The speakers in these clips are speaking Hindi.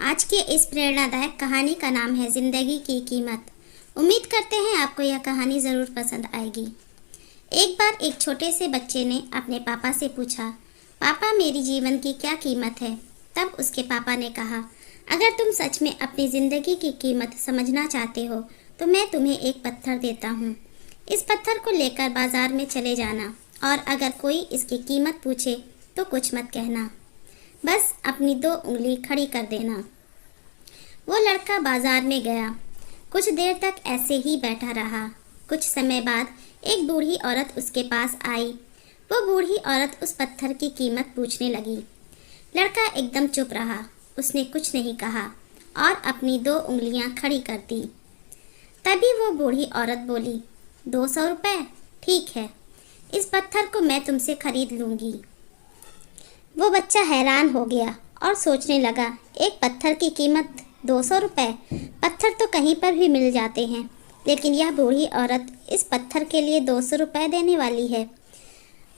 आज के इस प्रेरणादायक कहानी का नाम है जिंदगी की कीमत। उम्मीद करते हैं आपको यह कहानी ज़रूर पसंद आएगी। एक बार एक छोटे से बच्चे ने अपने पापा से पूछा, पापा मेरी जीवन की क्या कीमत है। तब उसके पापा ने कहा, अगर तुम सच में अपनी ज़िंदगी की कीमत समझना चाहते हो तो मैं तुम्हें एक पत्थर देता हूँ। इस पत्थर को लेकर बाजार में चले जाना और अगर कोई इसकी कीमत पूछे तो कुछ मत कहना, बस अपनी 2 उंगली खड़ी कर देना। वो लड़का बाजार में गया। कुछ देर तक ऐसे ही बैठा रहा। कुछ समय बाद एक बूढ़ी औरत उसके पास आई। वो बूढ़ी औरत उस पत्थर की कीमत पूछने लगी। लड़का एकदम चुप रहा। उसने कुछ नहीं कहा और अपनी 2 उंगलियां खड़ी कर दी। तभी वो बूढ़ी औरत बोली, 200 रुपये, ठीक है, इस पत्थर को मैं तुमसे खरीद लूँगी। वो बच्चा हैरान हो गया और सोचने लगा, एक पत्थर की कीमत 200 रुपये। पत्थर तो कहीं पर भी मिल जाते हैं, लेकिन यह बूढ़ी औरत इस पत्थर के लिए 200 रुपये देने वाली है।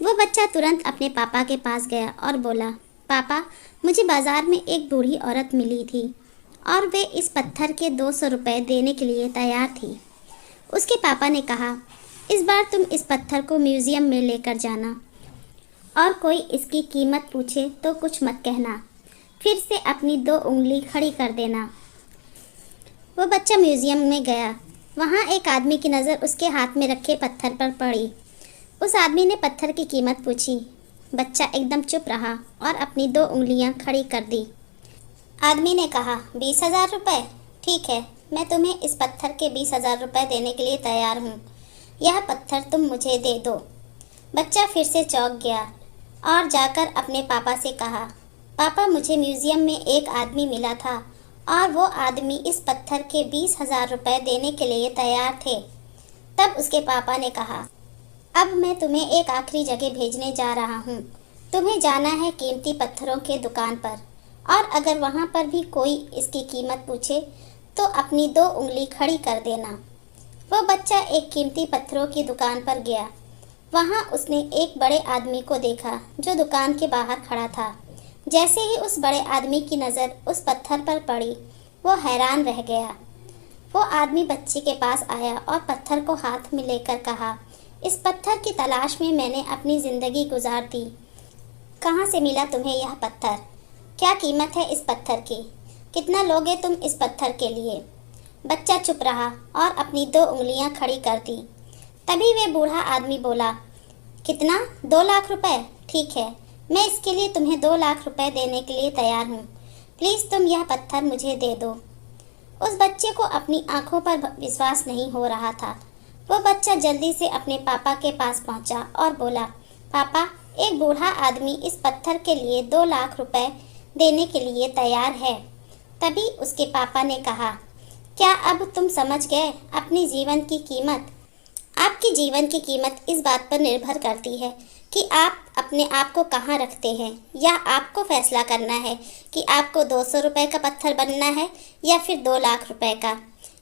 वो बच्चा तुरंत अपने पापा के पास गया और बोला, पापा मुझे बाज़ार में एक बूढ़ी औरत मिली थी और वे इस पत्थर के 200 रुपये देने के लिए तैयार थी। उसके पापा ने कहा, इस बार तुम इस पत्थर को म्यूज़ियम में लेकर जाना और कोई इसकी कीमत पूछे तो कुछ मत कहना, फिर से अपनी 2 उंगली खड़ी कर देना। वो बच्चा म्यूज़ियम में गया। वहाँ एक आदमी की नज़र उसके हाथ में रखे पत्थर पर पड़ी। उस आदमी ने पत्थर की कीमत पूछी। बच्चा एकदम चुप रहा और अपनी 2 उंगलियाँ खड़ी कर दी। आदमी ने कहा, 20,000 रुपये, ठीक है, मैं तुम्हें इस पत्थर के 20,000 रुपये देने के लिए तैयार हूँ। यह पत्थर तुम मुझे दे दो। बच्चा फिर से चौंक गया और जाकर अपने पापा से कहा, पापा मुझे म्यूज़ियम में एक आदमी मिला था और वो आदमी इस पत्थर के 20,000 रुपये देने के लिए तैयार थे। तब उसके पापा ने कहा, अब मैं तुम्हें एक आखिरी जगह भेजने जा रहा हूँ। तुम्हें जाना है कीमती पत्थरों के दुकान पर और अगर वहाँ पर भी कोई इसकी कीमत पूछे तो अपनी 2 उंगली खड़ी कर देना। वो बच्चा एक कीमती पत्थरों की दुकान पर गया। वहाँ उसने एक बड़े आदमी को देखा जो दुकान के बाहर खड़ा था। जैसे ही उस बड़े आदमी की नज़र उस पत्थर पर पड़ी, वो हैरान रह गया। वो आदमी बच्चे के पास आया और पत्थर को हाथ में लेकर कहा, इस पत्थर की तलाश में मैंने अपनी ज़िंदगी गुजार दी। कहाँ से मिला तुम्हें यह पत्थर? क्या कीमत है इस पत्थर की? कितना लोगे तुम इस पत्थर के लिए? बच्चा चुप रहा और अपनी 2 उंगलियां खड़ी कर दी। तभी वे बूढ़ा आदमी बोला, कितना? 2 लाख रुपए, ठीक है, मैं इसके लिए तुम्हें 2 लाख रुपए देने के लिए तैयार हूँ। प्लीज़ तुम यह पत्थर मुझे दे दो। उस बच्चे को अपनी आंखों पर विश्वास नहीं हो रहा था। वो बच्चा जल्दी से अपने पापा के पास पहुँचा और बोला, पापा एक बूढ़ा आदमी इस पत्थर के लिए 2 लाख रुपए देने के लिए तैयार है। तभी उसके पापा ने कहा, क्या अब तुम समझ गए अपने जीवन की कीमत? आपकी जीवन की कीमत इस बात पर निर्भर करती है कि आप अपने आप को कहाँ रखते हैं। या आपको फैसला करना है कि आपको 200 रुपये का पत्थर बनना है या फिर 2 लाख रुपए का।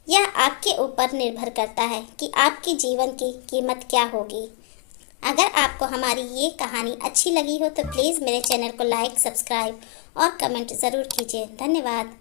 यह आपके ऊपर निर्भर करता है कि आपकी जीवन की कीमत क्या होगी। अगर आपको हमारी ये कहानी अच्छी लगी हो तो प्लीज़ मेरे चैनल को लाइक, सब्सक्राइब और कमेंट ज़रूर कीजिए। धन्यवाद।